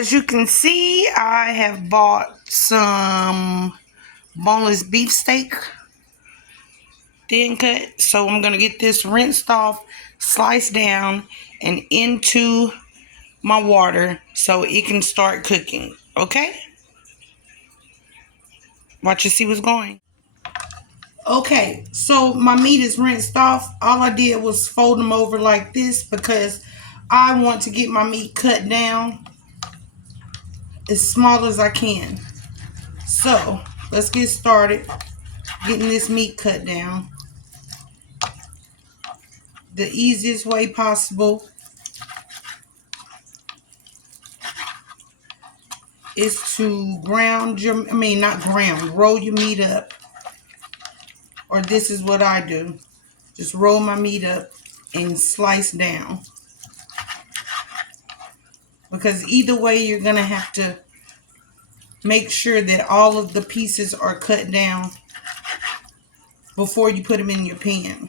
As you can see, I have bought some boneless beef steak, thin cut. So I'm going to get this rinsed off, sliced down, and into my water so it can start cooking. Okay? Watch and see what's going. Okay, so my meat is rinsed off. All I did was fold them over like this because I want to get my meat cut down as small as I can. So let's get started getting this meat cut down the easiest way possible is to roll your meat up. Or this is what I do. Just roll my meat up and slice down. Because either way, you're going to have to make sure that all of the pieces are cut down before you put them in your pan.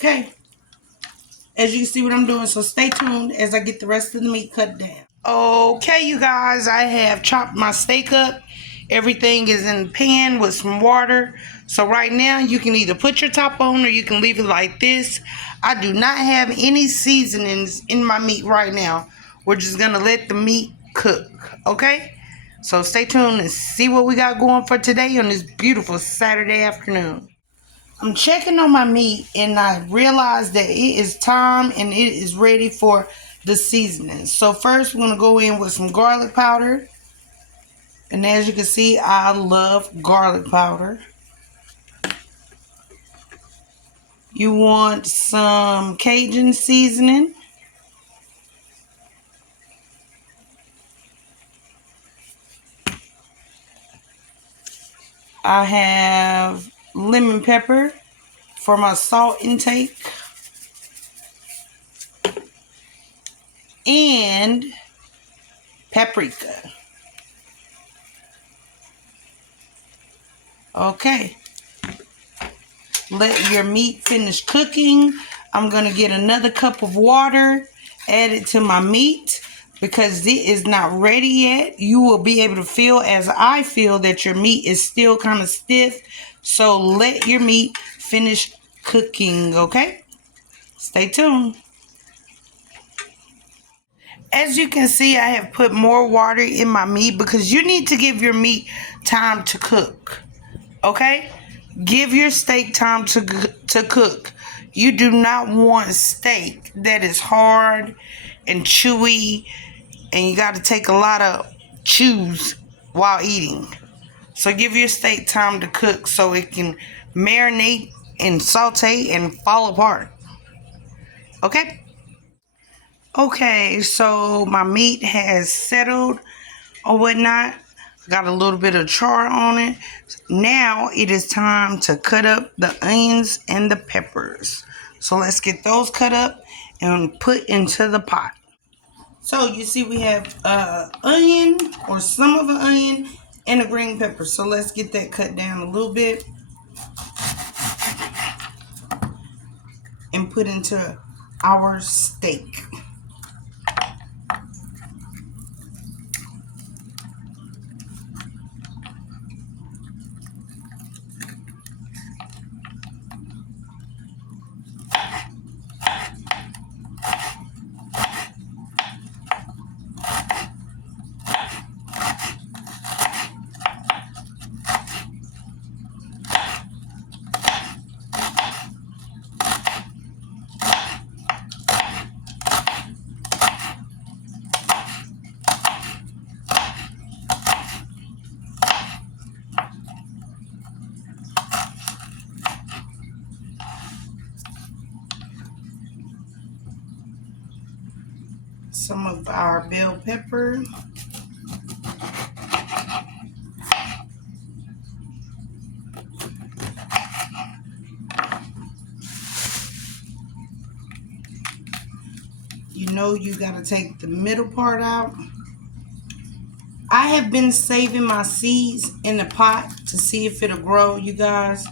Okay, as you can see what I'm doing, so stay tuned as I get the rest of the meat cut down. Okay, you guys, I have chopped my steak up. Everything is in the pan with some water. So right now, you can either put your top on or you can leave it like this. I do not have any seasonings in my meat right now. We're just going to let the meat cook, okay? So stay tuned and see what we got going for today on this beautiful Saturday afternoon. I'm checking on my meat and I realized that it is time and it is ready for the seasoning. So first we're going to go in with some garlic powder. And as you can see, I love garlic powder. You want some Cajun seasoning. I have lemon pepper for my salt intake. And paprika. Okay. Let your meat finish cooking. I'm going to get another cup of water, add it to my meat because it is not ready yet. You will be able to feel, as I feel, that your meat is still kind of stiff. So let your meat finish cooking, okay? Stay tuned. As you can see, I have put more water in my meat because you need to give your meat time to cook, okay? Give your steak time to cook. You do not want steak that is hard and chewy and you got to take a lot of chews while eating. So give your steak time to cook so it can marinate and saute and fall apart, okay? Okay, so my meat has settled or whatnot. Got a little bit of char on it. Now it is time to cut up the onions and the peppers. So let's get those cut up and put into the pot. So you see we have onion or some of an onion and a green pepper. So let's get that cut down a little bit and put into our steak. Some of our bell pepper. You know you gotta take the middle part out. I have been saving my seeds in the pot to see if it'll grow, you guys.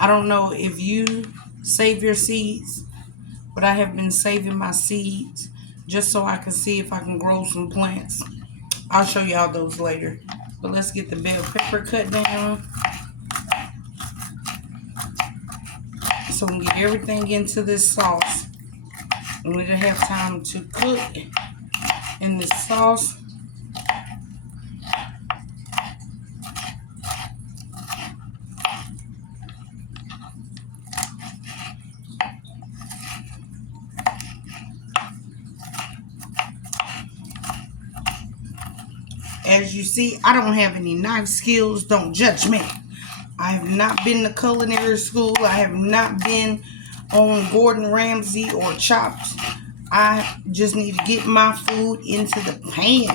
I don't know if you save your seeds, but I have been saving my seeds just so I can see if I can grow some plants. I'll show y'all those later. But let's get the bell pepper cut down so we can get everything into this sauce. And we're gonna have time to cook in this sauce. As you see, I don't have any knife skills. Don't judge me. I have not been to culinary school. I have not been on Gordon Ramsay or Chopped. I just need to get my food into the pan.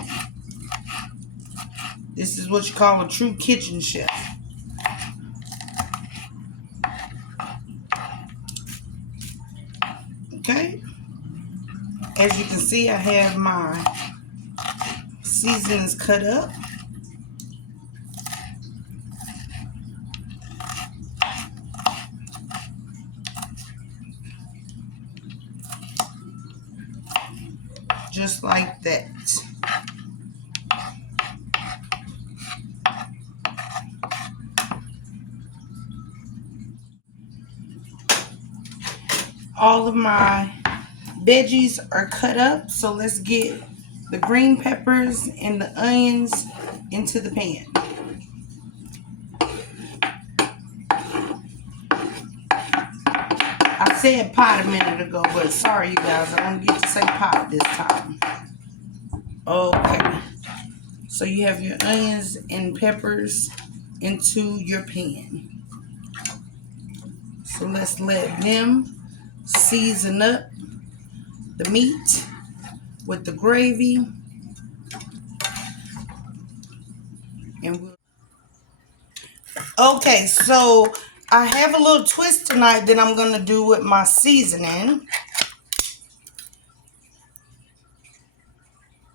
This is what you call a true kitchen chef. Okay? As you can see, I have my seasonings cut up. Just like that. All of my veggies are cut up, so let's get the green peppers and the onions into the pan. I said pot a minute ago, but sorry you guys, I don't get to say pot this time. Okay, so you have your onions and peppers into your pan. So let's let them season up the meat with the gravy. And we'll... Okay, so I have a little twist tonight that I'm going to do with my seasoning.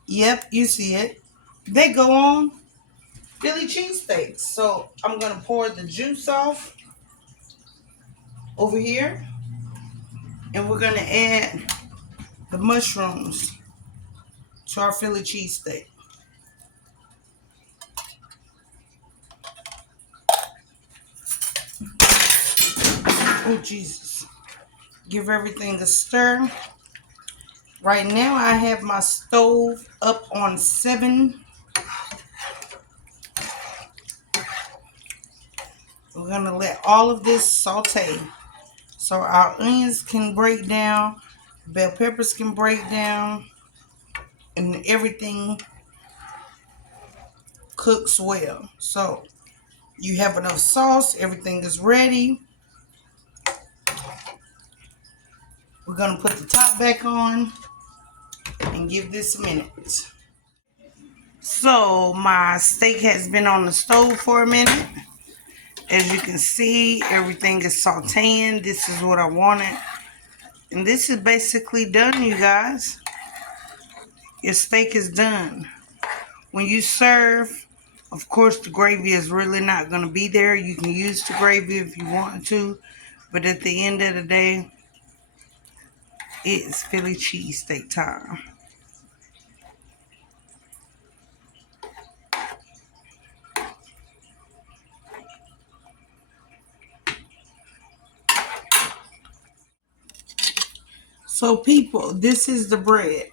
Yep, you see it. They go on Philly cheesesteaks. So I'm going to pour the juice off over here. And we're going to add the mushrooms to our Philly cheesesteak. Oh, Jesus. Give everything a stir. Right now, I have my stove up on 7. We're going to let all of this saute so our onions can break down, bell peppers can break down, and everything cooks well. So you have enough sauce, everything is ready. We're going to put the top back on and give this a minute. So my steak has been on the stove for a minute. As you can see, everything is sauteing. This is what I wanted. And this is basically done, you guys. Your steak is done. When you serve, of course, the gravy is really not going to be there. You can use the gravy if you want to. But at the end of the day, it's Philly cheesesteak time. So people, this is the bread.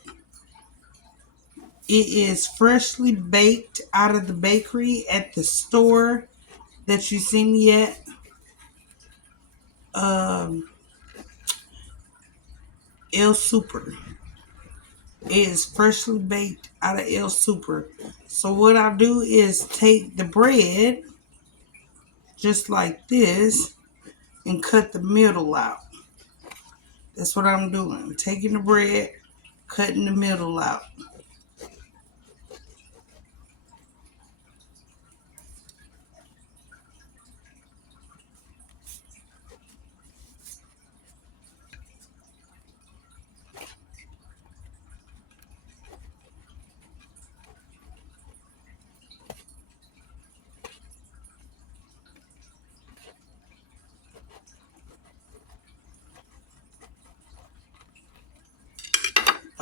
It is freshly baked out of the bakery at the store that you see me at. El Super. It is freshly baked out of El Super. So what I do is take the bread just like this and cut the middle out. That's what I'm doing. Taking the bread, cutting the middle out.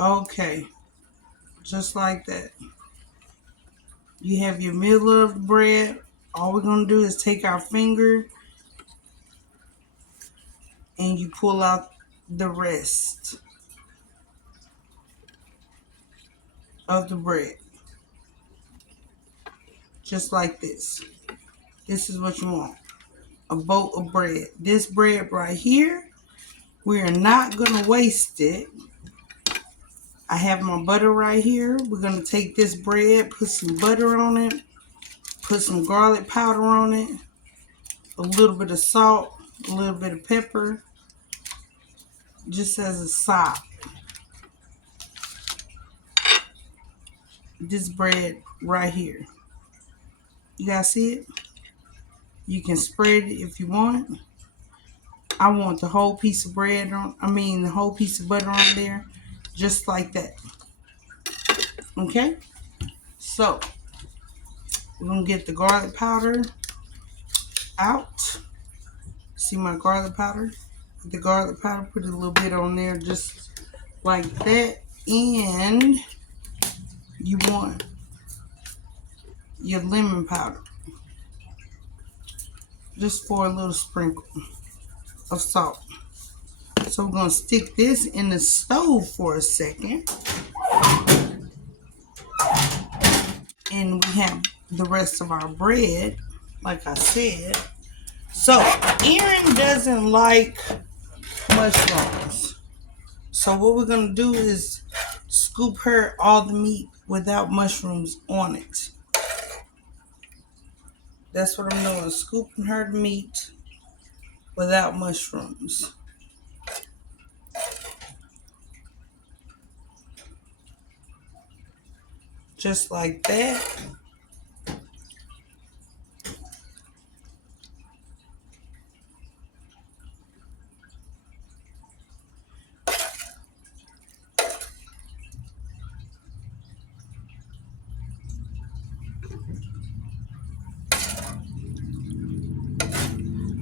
Okay, just like that. You have your middle of the bread. All we're going to do is take our finger and you pull out the rest of the bread. Just like this. This is what you want. A boat of bread. This bread right here, we are not going to waste it. I have my butter right here. We're going to take this bread, put some butter on it, put some garlic powder on it, a little bit of salt, a little bit of pepper, just as a side. This bread right here. You guys see it? You can spread it if you want. I want the whole piece of bread on, the whole piece of butter on there, just like that. Okay? So, we're going to get the garlic powder out. See my garlic powder? The garlic powder, put a little bit on there just like that. And you want your lemon powder. Just for a little sprinkle of salt. So we're going to stick this in the stove for a second. And we have the rest of our bread, like I said. So Erin doesn't like mushrooms. So what we're going to do is scoop her all the meat without mushrooms on it. That's what I'm doing, scooping her the meat without mushrooms. Just like that.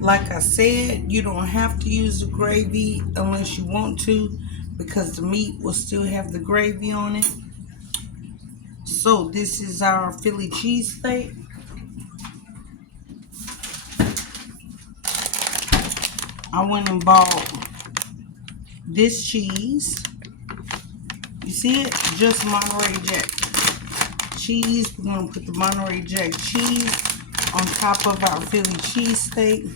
Like I said, you don't have to use the gravy unless you want to, because the meat will still have the gravy on it. So this is our Philly cheesesteak. I went and bought this cheese. You see it? Just Monterey Jack cheese. We're going to put the Monterey Jack cheese on top of our Philly cheesesteak.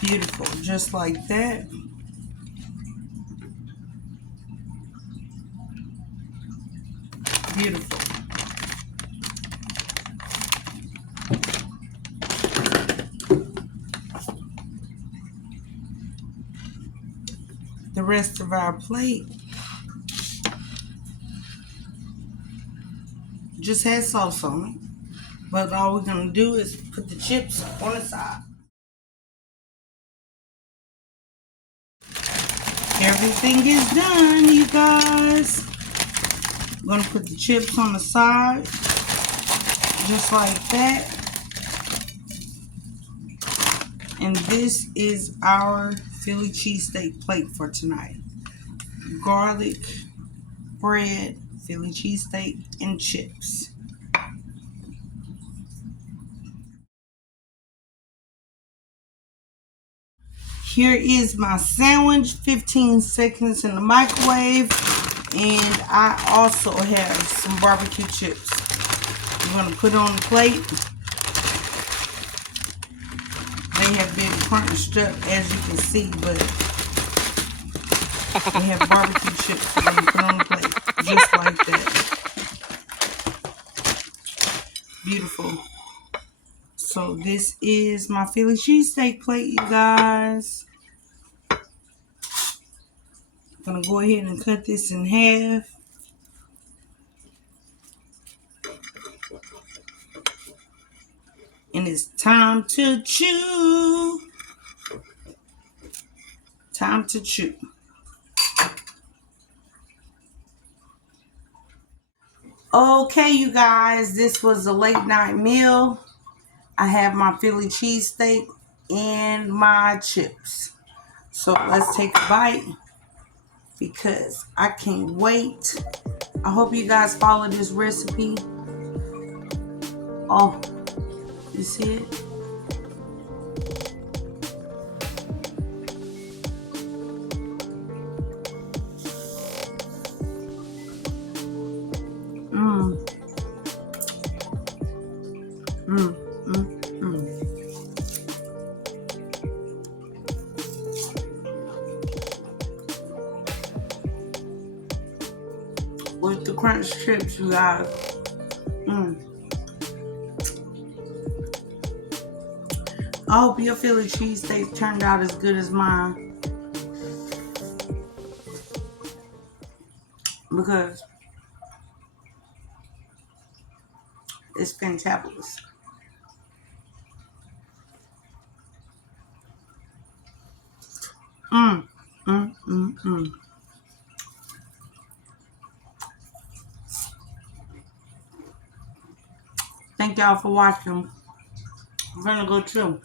Beautiful, just like that. Beautiful. The rest of our plate just has sauce on it. But all we're going to do is put the chips on the side. Everything is done, you guys. I'm going to put the chips on the side. Just like that. And this is our Philly cheesesteak plate for tonight. Garlic, bread, Philly cheesesteak, and chips. Here is my sandwich, 15 seconds in the microwave. And I also have some barbecue chips. I'm going to put on the plate. They have been crunched up, as you can see, but they have barbecue chips. I'm going to put on the plate, just like that. Beautiful. So this is my Philly cheesesteak plate, you guys. I'm going to go ahead and cut this in half. And it's time to chew. Time to chew. Okay, you guys, this was a late night meal. I have my Philly cheesesteak and my chips. So let's take a bite because I can't wait. I hope you guys follow this recipe. Oh, you see it? Mmm. Mmm. Mmm. Mmm. With the crunch chips, you guys. Mmm. I hope your Philly cheesesteak turned out as good as mine because it's fantabulous. Mmm. Mmm. Mmm. Mmm. Thank y'all for watching. I'm gonna go too.